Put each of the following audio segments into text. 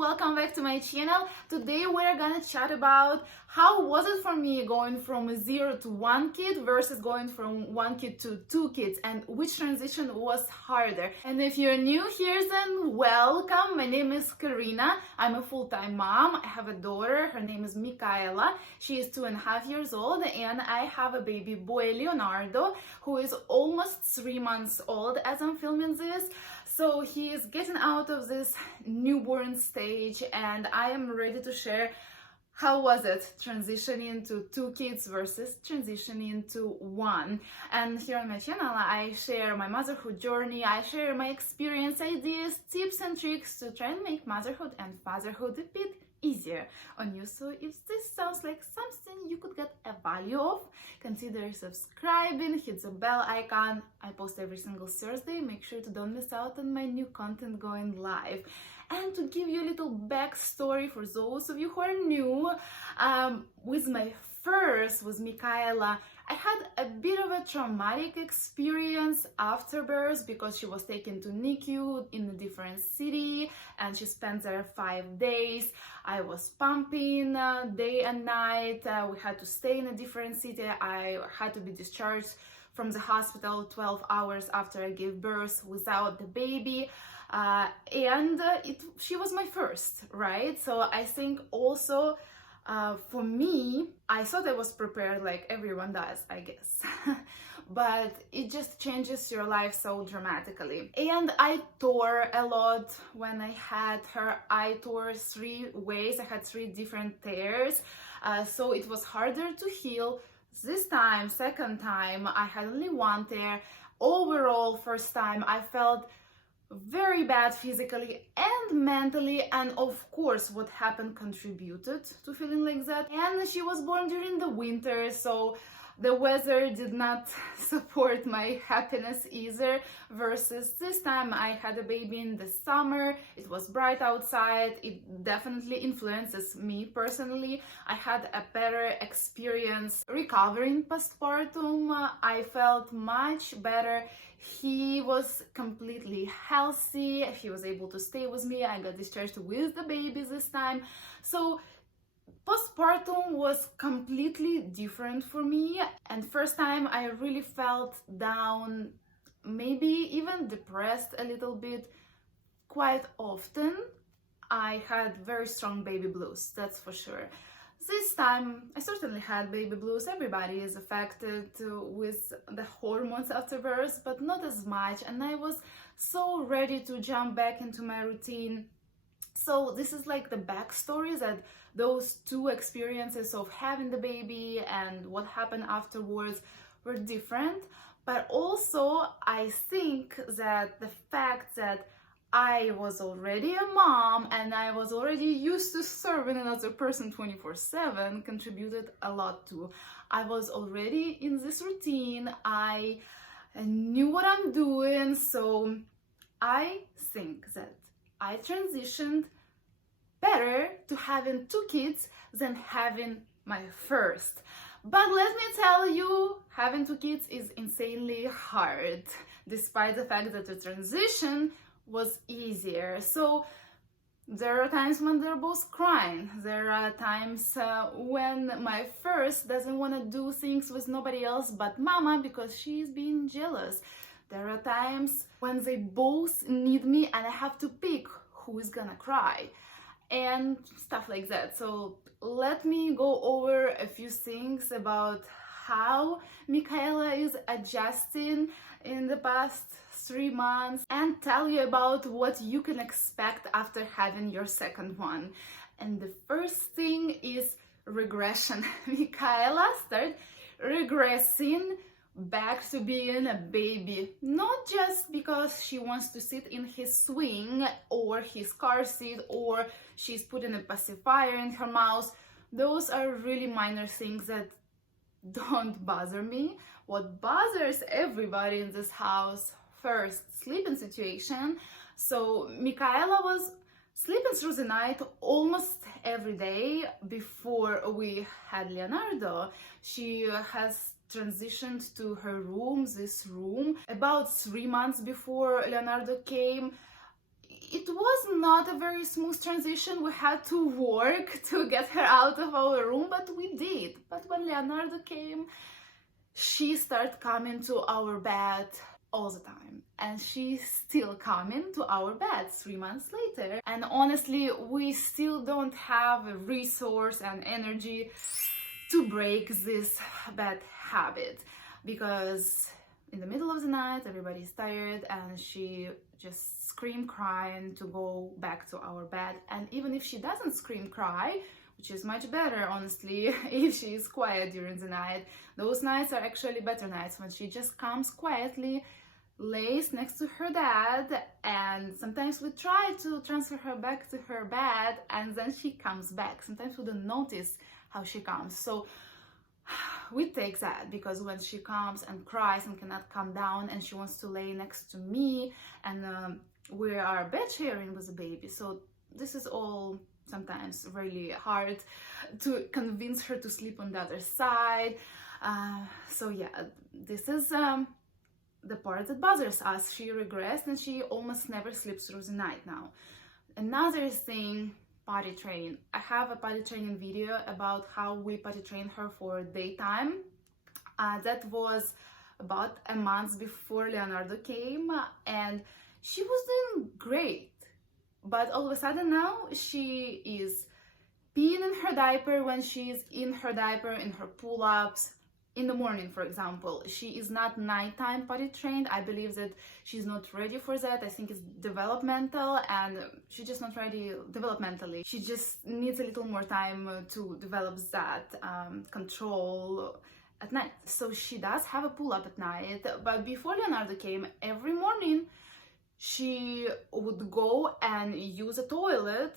welcome back to my channel. Today we're gonna chat about how was it for me going from 0 to 1 kid versus going from 1 kid to 2 kids, and which transition was harder. And if you're new here, then welcome. My name is Karina. I'm a full-time mom. I have a daughter. Her name is Michaela. She is 2.5 years old, and I have a baby boy, Leonardo, who is almost 3 months old as I'm filming this. So he is getting out of this newborn stage, and I am ready to share how was it transitioning to 2 kids versus transitioning to 1. And here on my channel, I share my motherhood journey, I share my experience, ideas, tips and tricks to try and make motherhood and fatherhood a bit easier on you. So if this sounds like something you could get a value of, consider subscribing, hit the bell icon. I post every single Thursday. Make sure to don't miss out on my new content going live. And to give you a little backstory for those of you who are new, with Michaela, I had a bit of a traumatic experience after birth because she was taken to NICU in a different city and she spent there 5 days. I was pumping day and night. We had to stay in a different city. I had to be discharged from the hospital 12 hours after I gave birth without the baby. She was my first, right? So I think also for me, I thought I was prepared like everyone does, I guess. But it just changes your life so dramatically. And I tore a lot when I had her. I tore 3 ways. I had 3 different tears. So it was harder to heal. This time, second time, I had only 1 tear. Overall, first time, I felt very bad physically and mentally, and of course what happened contributed to feeling like that. And she was born during the winter, so the weather did not support my happiness either, versus this time I had a baby in the summer. It was bright outside. It definitely influences me personally. I had a better experience recovering postpartum. I felt much better. He was completely healthy. He was able to stay with me. I got discharged with the baby this time. So postpartum was completely different for me, and first time I really felt down, maybe even depressed a little bit, quite often. I had very strong baby blues, that's for sure. This time I certainly had baby blues. Everybody is affected with the hormones after birth, but not as much, and I was so ready to jump back into my routine. So this is like the backstory, that those 2 experiences of having the baby and what happened afterwards were different. But also I think that the fact that I was already a mom and I was already used to serving another person 24/7 contributed a lot too. I was already in this routine. I knew what I'm doing. So I think that I transitioned better to having 2 kids than having my first. But let me tell you, having 2 kids is insanely hard, despite the fact that the transition was easier. So there are times when they're both crying. There are times when my first doesn't want to do things with nobody else but mama because she's being jealous. There are times when they both need me and I have to pick who is gonna cry and stuff like that. So let me go over a few things about how Michaela is adjusting in the past 3 months and tell you about what you can expect after having your second one. And the first thing is regression. Michaela started regressing back to being a baby, not just because she wants to sit in his swing or his car seat or she's putting a pacifier in her mouth. Those are really minor things that don't bother me. What bothers everybody in this house, first, sleeping situation. So Michaela was sleeping through the night almost every day before we had Leonardo. She has transitioned to her room, this room, about 3 months before Leonardo came. it was not a very smooth transition. We had to work to get her out of our room, but we did. But when Leonardo came, she started coming to our bed all the time, and she's still coming to our bed 3 months later. And honestly, we still don't have a resource and energy to break this bad habit, because in the middle of the night everybody's tired and she just scream crying to go back to our bed. And even if she doesn't scream cry, which is much better honestly, if she is quiet during the night, those nights are actually better nights when she just comes quietly, lays next to her dad, and sometimes we try to transfer her back to her bed and then she comes back. Sometimes we don't notice how she comes, so we take that, because when she comes and cries and cannot calm down and she wants to lay next to me, and we are bed sharing with the baby, so this is all sometimes really hard to convince her to sleep on the other side. So yeah, this is the part that bothers us. She regressed and she almost never sleeps through the night now. Another thing, potty train. I have a potty training video about how we potty train her for daytime. That was about a month before Leonardo came, and she was doing great. But all of a sudden now she is peeing in her diaper when she's in her diaper, in her pull-ups. In the morning, for example, she is not nighttime potty trained. I believe that she's not ready for that. I think it's developmental, and she's just not ready developmentally. She just needs a little more time to develop that control at night. So she does have a pull-up at night, but before Leonardo came, every morning she would go and use a toilet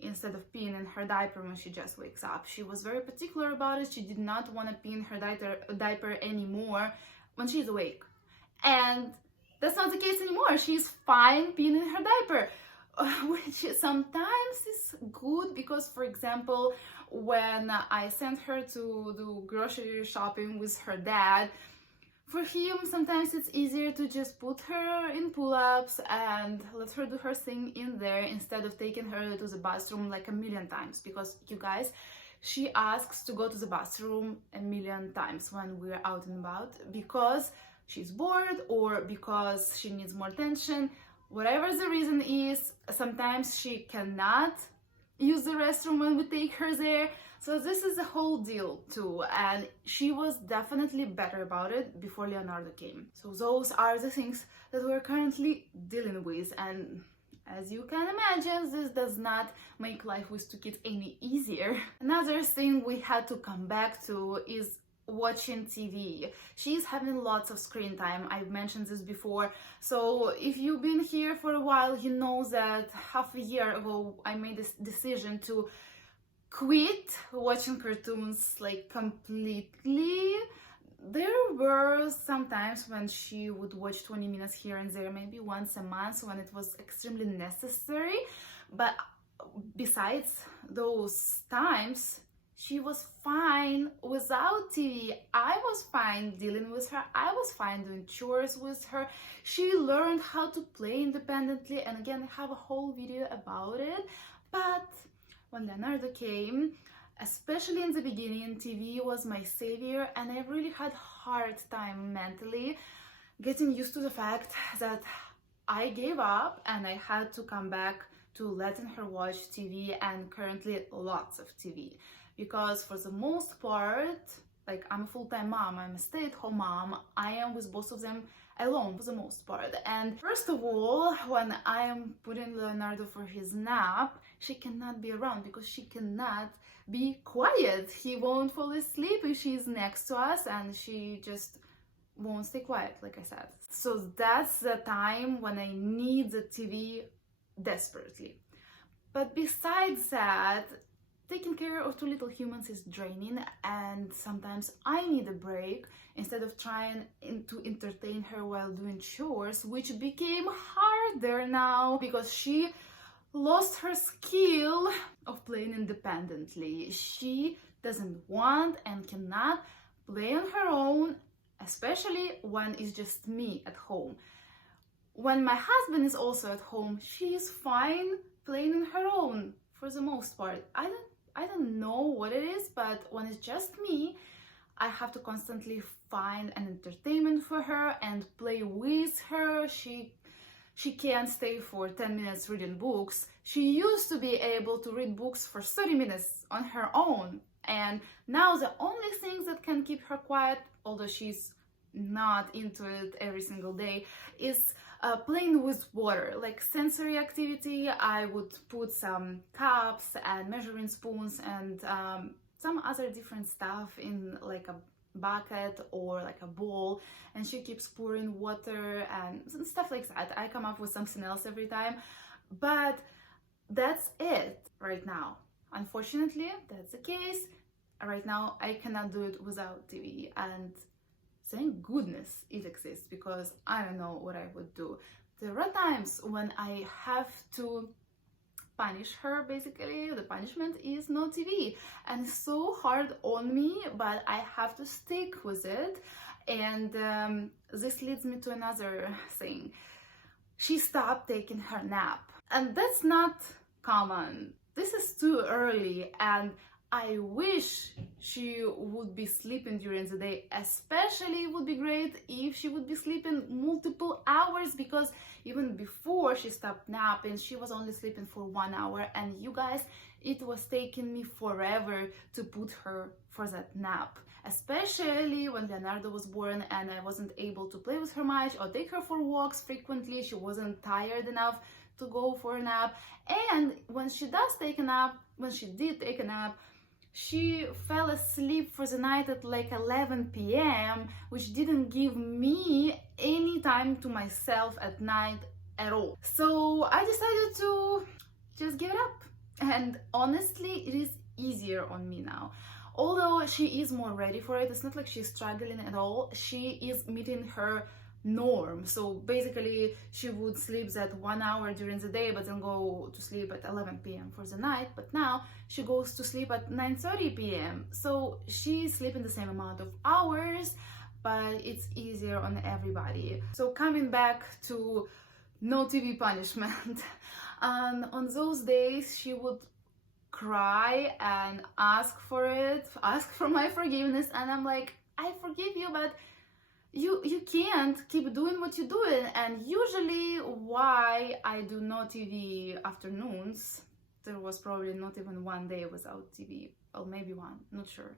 instead of peeing in her diaper when she just wakes up. She was very particular about it. She did not want to pee in her diaper anymore when she's awake. And that's not the case anymore. She's fine peeing in her diaper, which sometimes is good, because, for example, when I sent her to do grocery shopping with her dad, for him, sometimes it's easier to just put her in pull-ups and let her do her thing in there instead of taking her to the bathroom like a million times. Because, you guys, she asks to go to the bathroom a million times when we're out and about, because she's bored or because she needs more attention. Whatever the reason is, sometimes she cannot use the restroom when we take her there. So this is a whole deal too, and she was definitely better about it before Leonardo came. So those are the things that we're currently dealing with, and as you can imagine, this does not make life with two kids any easier. Another thing we had to come back to is watching TV. She's having lots of screen time. I've mentioned this before. So if you've been here for a while, you know that half a year ago I made this decision to quit watching cartoons like completely. There were some times when she would watch 20 minutes here and there, maybe once a month when it was extremely necessary. But besides those times, she was fine without TV. I was fine dealing with her. I was fine doing chores with her. She learned how to play independently, and again, I have a whole video about it. But when Leonardo came, especially in the beginning, TV was my savior, and I really had a hard time mentally getting used to the fact that I gave up and I had to come back to letting her watch TV, and currently lots of TV. Because for the most part, like, I'm a full-time mom, I'm a stay-at-home mom, I am with both of them alone for the most part. And first of all, when I am putting Leonardo for his nap, she cannot be around because she cannot be quiet. He won't fall asleep if she's next to us, and she just won't stay quiet, like I said. So that's the time when I need the TV desperately. But besides that, taking care of two little humans is draining, and sometimes I need a break instead of trying to entertain her while doing chores, which became harder now because she lost her skill of playing independently. She doesn't want and cannot play on her own, especially when it's just me at home. When my husband is also at home, she is fine playing on her own for the most part. I don't know what it is, but when it's just me, I have to constantly find an entertainment for her and play with her. She can't stay for 10 minutes reading books. She used to be able to read books for 30 minutes on her own. And now the only things that can keep her quiet, although she's not into it every single day, is playing with water, like sensory activity. I would put some cups and measuring spoons and some other different stuff in like a bucket or like a bowl, and she keeps pouring water and stuff like that. I come up with something else every time, but that's it right now. Unfortunately, that's the case. Right now, I cannot do it without TV, and thank goodness it exists, because I don't know what I would do. There are times when I have to punish her. Basically, the punishment is no TV, and it's so hard on me, but I have to stick with it. And this leads me to another thing. She stopped taking her nap, and that's not common. This is too early, and I wish she would be sleeping during the day. Especially, it would be great if she would be sleeping multiple hours, because even before she stopped napping, she was only sleeping for 1 hour. And you guys, it was taking me forever to put her for that nap. Especially when Leonardo was born and I wasn't able to play with her much or take her for walks frequently. She wasn't tired enough to go for a nap. And when she does take a nap, when she did take a nap, she fell asleep for the night at like 11 p.m., which didn't give me any time to myself at night at all. So I decided to just give it up. And honestly, it is easier on me now. Although she is more ready for it, it's not like she's struggling at all. She is meeting her norm. So basically, she would sleep that 1 hour during the day, but then go to sleep at 11 p.m. for the night. But now she goes to sleep at 9:30 p.m. So she's sleeping the same amount of hours, but it's easier on everybody. So coming back to no TV punishment, on those days she would cry and ask for it, ask for my forgiveness, and I'm like, I forgive you, but you can't keep doing what you're doing. And usually why I do no TV afternoons, there was probably not even one day without TV, or maybe one, not sure,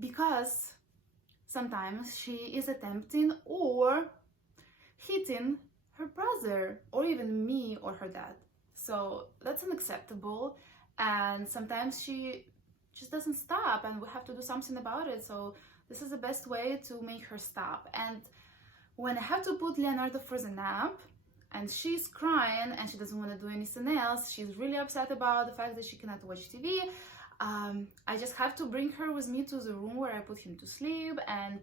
because sometimes she is attempting or hitting her brother or even me or her dad. So that's unacceptable, and sometimes she just doesn't stop and we have to do something about it. So this is the best way to make her stop. And when I have to put Leonardo for the nap and she's crying and she doesn't want to do anything else, she's really upset about the fact that she cannot watch TV, I just have to bring her with me to the room where I put him to sleep, and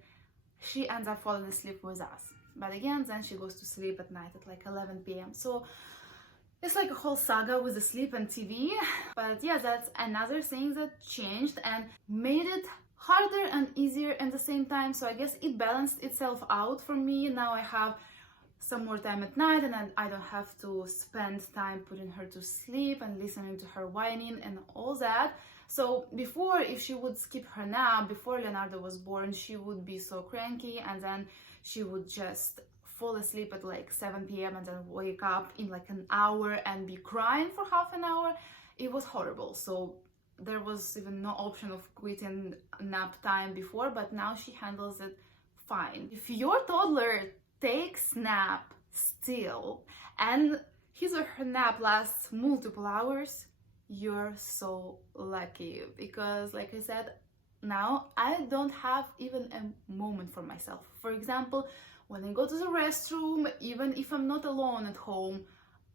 she ends up falling asleep with us. But again, then she goes to sleep at night at like 11 p.m. So it's like a whole saga with the sleep and TV. But yeah, that's another thing that changed and made it harder and easier at the same time. So I guess it balanced itself out for me. Now I have some more time at night, and I don't have to spend time putting her to sleep and listening to her whining and all that. So before, if she would skip her nap before Leonardo was born, she would be so cranky, and then she would just fall asleep at like 7 p.m. and then wake up in like an hour and be crying for half an hour. It was horrible. So there was even no option of quitting nap time before, but now she handles it fine. If your toddler takes nap still and his or her nap lasts multiple hours, you're so lucky, because like I said, now I don't have even a moment for myself. For example, when I go to the restroom, even if I'm not alone at home,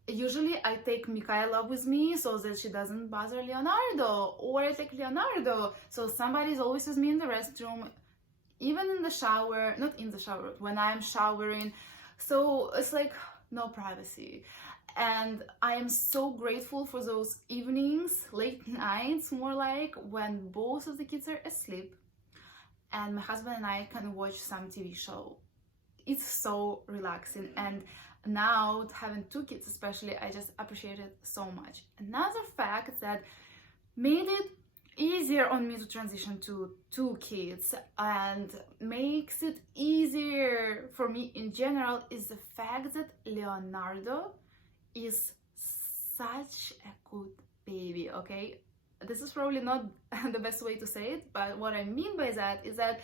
usually I take Michaela with me so that she doesn't bother Leonardo, or I take Leonardo so somebody's always with me in the restroom, even in the shower, not in the shower, when I'm showering. So it's like no privacy. And I am so grateful for those evenings, late nights more like, when both of the kids are asleep and my husband and I can watch some TV show. it's so relaxing. And now having 2 kids especially, I just appreciate it so much. Another fact that made it easier on me to transition to 2 kids and makes it easier for me in general is the fact that Leonardo is such a good baby, okay? This is probably not the best way to say it, but what I mean by that is that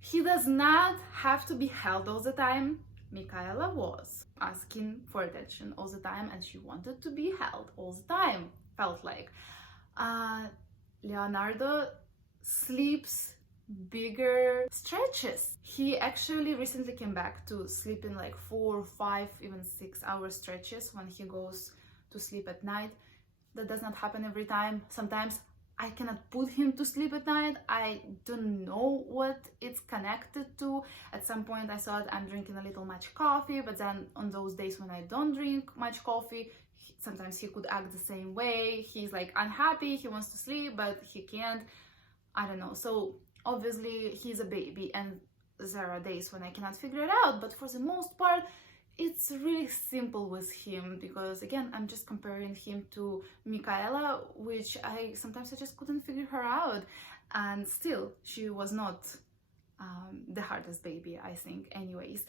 he does not have to be held all the time. Michaela was asking for attention all the time, and she wanted to be held all the time, felt like. Leonardo sleeps bigger stretches. He actually recently came back to sleeping like 4, 5, even 6-hour stretches when he goes to sleep at night. That does not happen every time. Sometimes I cannot put him to sleep at night. I don't know what it's connected to. At some point I thought I'm drinking a little much coffee, but then on those days when I don't drink much coffee, sometimes he could act the same way. He's like unhappy, he wants to sleep, but he can't. I don't know. So obviously he's a baby and there are days when I cannot figure it out, but for the most part, it's really simple with him, because again, I'm just comparing him to Michaela, which sometimes I just couldn't figure her out, and still she was not the hardest baby, I think, anyways.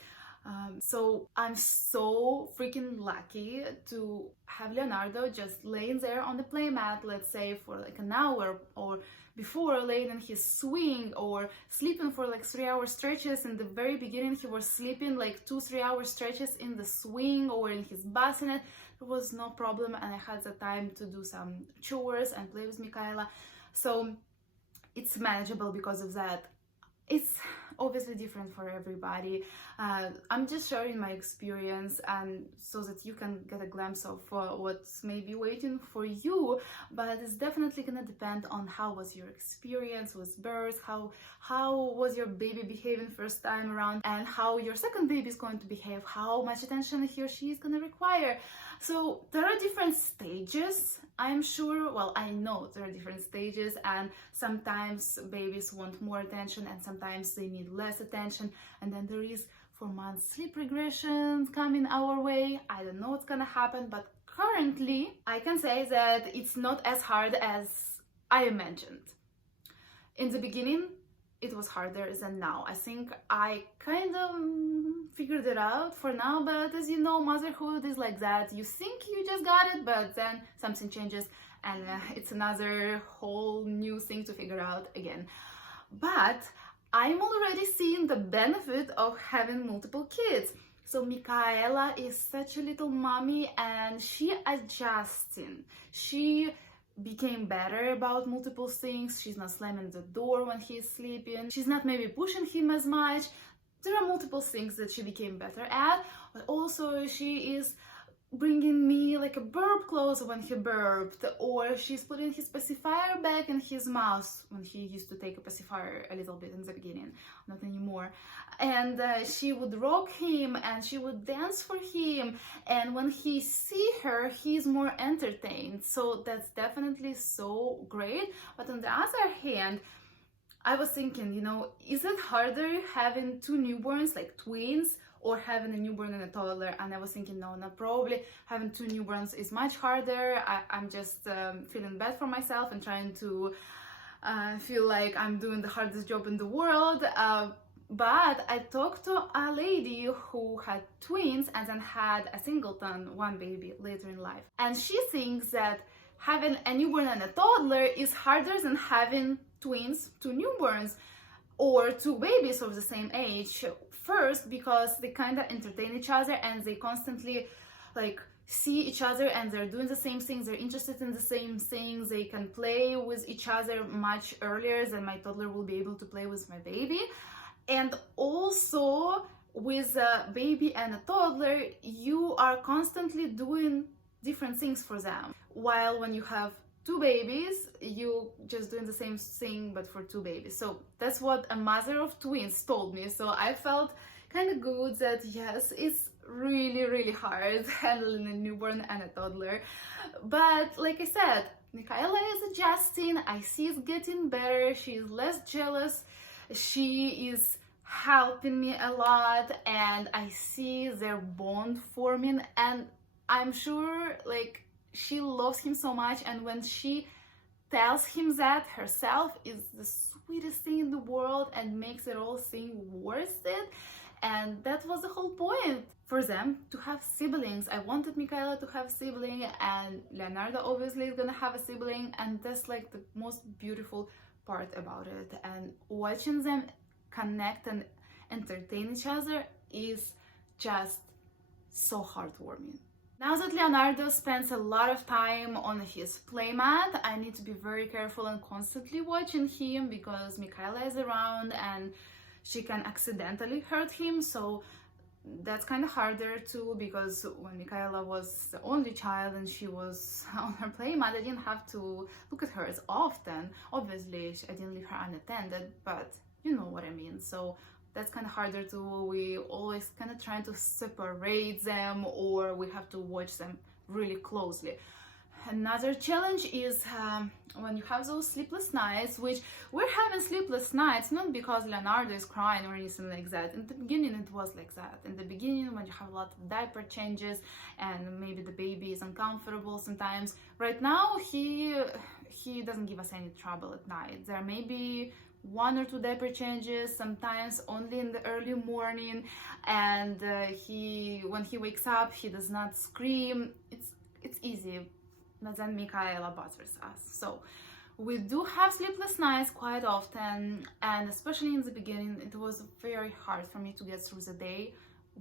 So I'm so freaking lucky to have Leonardo just laying there on the playmat, let's say for like an hour, or before laying in his swing, or sleeping for like 3-hour stretches. In the very beginning he was sleeping like 2-3 hour stretches in the swing or in his bassinet. There was no problem, and I had the time to do some chores and play with Michaela, so it's manageable because of that. It's obviously different for everybody. I'm just sharing my experience, and so that you can get a glimpse of what's maybe waiting for you, but it's definitely gonna depend on how was your experience with birth, how was your baby behaving first time around, and how your second baby is going to behave, how much attention he or she is gonna require. So there are different stages, I'm sure. Well, I know there are different stages, and sometimes babies want more attention and sometimes they need less attention. And then there is 4 months sleep regression coming our way. I don't know what's gonna happen, but currently I can say that it's not as hard as I imagined. In the beginning, it was harder than now. I think I kind of figured it out for now, but as you know, motherhood is like that. You think you just got it, but then something changes and it's another whole new thing to figure out again. But I'm already seeing the benefit of having multiple kids. So Michaela is such a little mommy, and she adjusting. She became better about multiple things. She's not slamming the door when he's sleeping. She's not maybe pushing him as much. There are multiple things that she became better at, but also she is bringing me like a burp closer when he burped, or she's putting his pacifier back in his mouth when he used to take a pacifier a little bit in the beginning, not anymore. And she would rock him and she would dance for him, and when he see her, he's more entertained. So that's definitely so great. But on the other hand, I was thinking, you know, is it harder having 2 newborns, like twins, or having a newborn and a toddler? And I was thinking, no, not probably. Having 2 newborns is much harder. I'm just feeling bad for myself and trying to feel like I'm doing the hardest job in the world. But I talked to a lady who had twins and then had a singleton, 1 baby later in life. And she thinks that having a newborn and a toddler is harder than having twins, 2 newborns, or 2 babies of the same age. First, because they kind of entertain each other and they constantly like see each other and they're doing the same things, they're interested in the same things, they can play with each other much earlier than my toddler will be able to play with my baby. And also with a baby and a toddler, you are constantly doing different things for them, while when you have 2 babies, you just doing the same thing but for 2 babies. So that's what a mother of twins told me. So I felt kind of good that yes, it's really hard handling a newborn and a toddler. But like I said, Michaela is adjusting. I see it's getting better. She is less jealous. She is helping me a lot, and I see their bond forming, and I'm sure like she loves him so much, and when she tells him that herself, is the sweetest thing in the world and makes it all seem worth it. And that was the whole point, for them to have siblings. I wanted Michaela to have a sibling, and Leonardo obviously is gonna have a sibling, and that's like the most beautiful part about it. And watching them connect and entertain each other is just so heartwarming. Now that Leonardo spends a lot of time on his playmat, I need to be very careful and constantly watching him, because Michaela is around and she can accidentally hurt him. So that's kind of harder too, because when Michaela was the only child and she was on her playmat, I didn't have to look at her as often. Obviously, I didn't leave her unattended, but you know what I mean. So that's kind of harder too. We always kind of trying to separate them, or we have to watch them really closely. Another challenge is when you have those sleepless nights, which we're having sleepless nights not because Leonardo is crying or anything like that. In the beginning it was like that. In the beginning, when you have a lot of diaper changes and maybe the baby is uncomfortable sometimes. Right now he doesn't give us any trouble at night. There may be 1 or 2 diaper changes, sometimes only in the early morning, and when he wakes up he does not scream. It's easy. But then Michaela bothers us. So we do have sleepless nights quite often, and especially in the beginning it was very hard for me to get through the day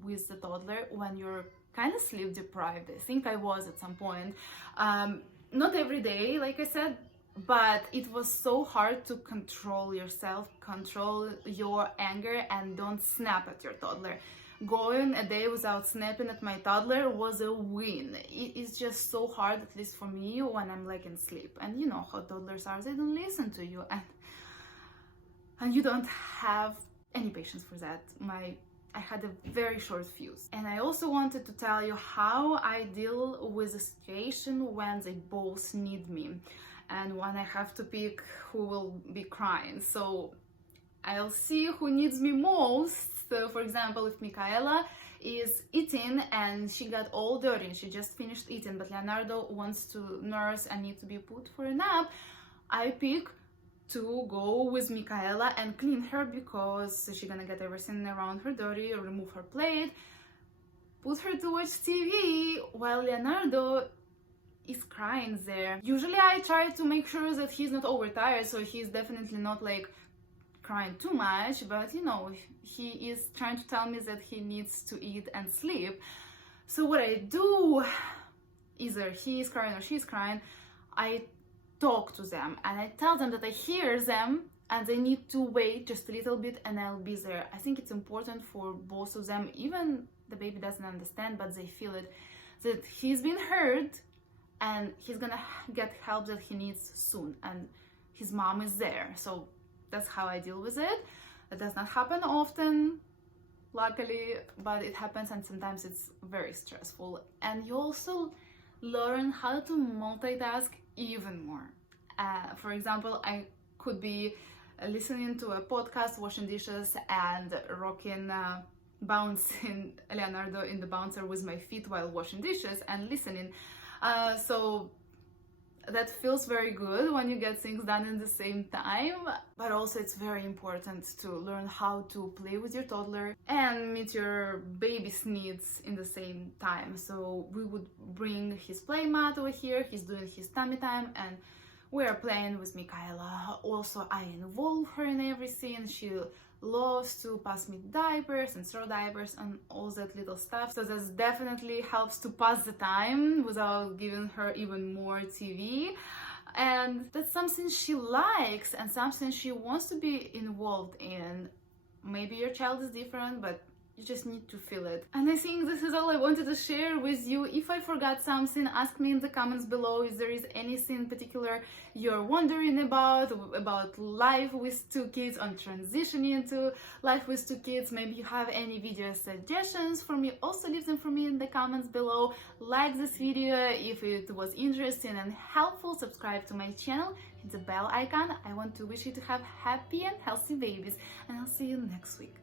with the toddler when you're kind of sleep deprived. I think I was at some point. Not every day, like I said, but it was so hard to control yourself, control your anger, and don't snap at your toddler. Going a day without snapping at my toddler was a win. It is just so hard, at least for me, when I'm like in sleep. And you know how toddlers are, they don't listen to you, and you don't have any patience for that. I had a very short fuse. And I also wanted to tell you how I deal with a situation when they both need me, and when I have to pick who will be crying. So I'll see who needs me most. So for example, if Michaela is eating and she got all dirty and she just finished eating, but Leonardo wants to nurse and need to be put for a nap, I pick to go with Michaela and clean her, because she's gonna get everything around her dirty, remove her plate, put her to watch TV while Leonardo is crying there. Usually I try to make sure that he's not overtired, so he's definitely not like crying too much, but you know, he is trying to tell me that he needs to eat and sleep. So what I do, either he is crying or she's crying, I talk to them and I tell them that I hear them and they need to wait just a little bit and I'll be there. I think it's important for both of them, even the baby doesn't understand, but they feel it, that he's been heard and he's gonna get help that he needs soon, and his mom is there. So that's how I deal with it. It does not happen often, luckily, but it happens, and sometimes it's very stressful. And you also learn how to multitask even more. For example, I could be listening to a podcast, washing dishes, and rocking, bouncing Leonardo in the bouncer with my feet while washing dishes and listening. So that feels very good when you get things done in the same time, but also it's very important to learn how to play with your toddler and meet your baby's needs in the same time. So we would bring his play mat over here, he's doing his tummy time, and we are playing with Michaela. Also, I involve her in everything. She loves to pass me diapers and throw diapers and all that little stuff. So this definitely helps to pass the time without giving her even more TV. And that's something she likes and something she wants to be involved in. Maybe your child is different, but you just need to feel it. And I think this is all I wanted to share with you. If I forgot something, ask me in the comments below if there is anything particular you're wondering about life with 2 kids, on transitioning to life with 2 kids. Maybe you have any video suggestions for me, also leave them for me in the comments below. Like this video if it was interesting and helpful, subscribe to my channel, hit the bell icon. I want to wish you to have happy and healthy babies, and I'll see you next week.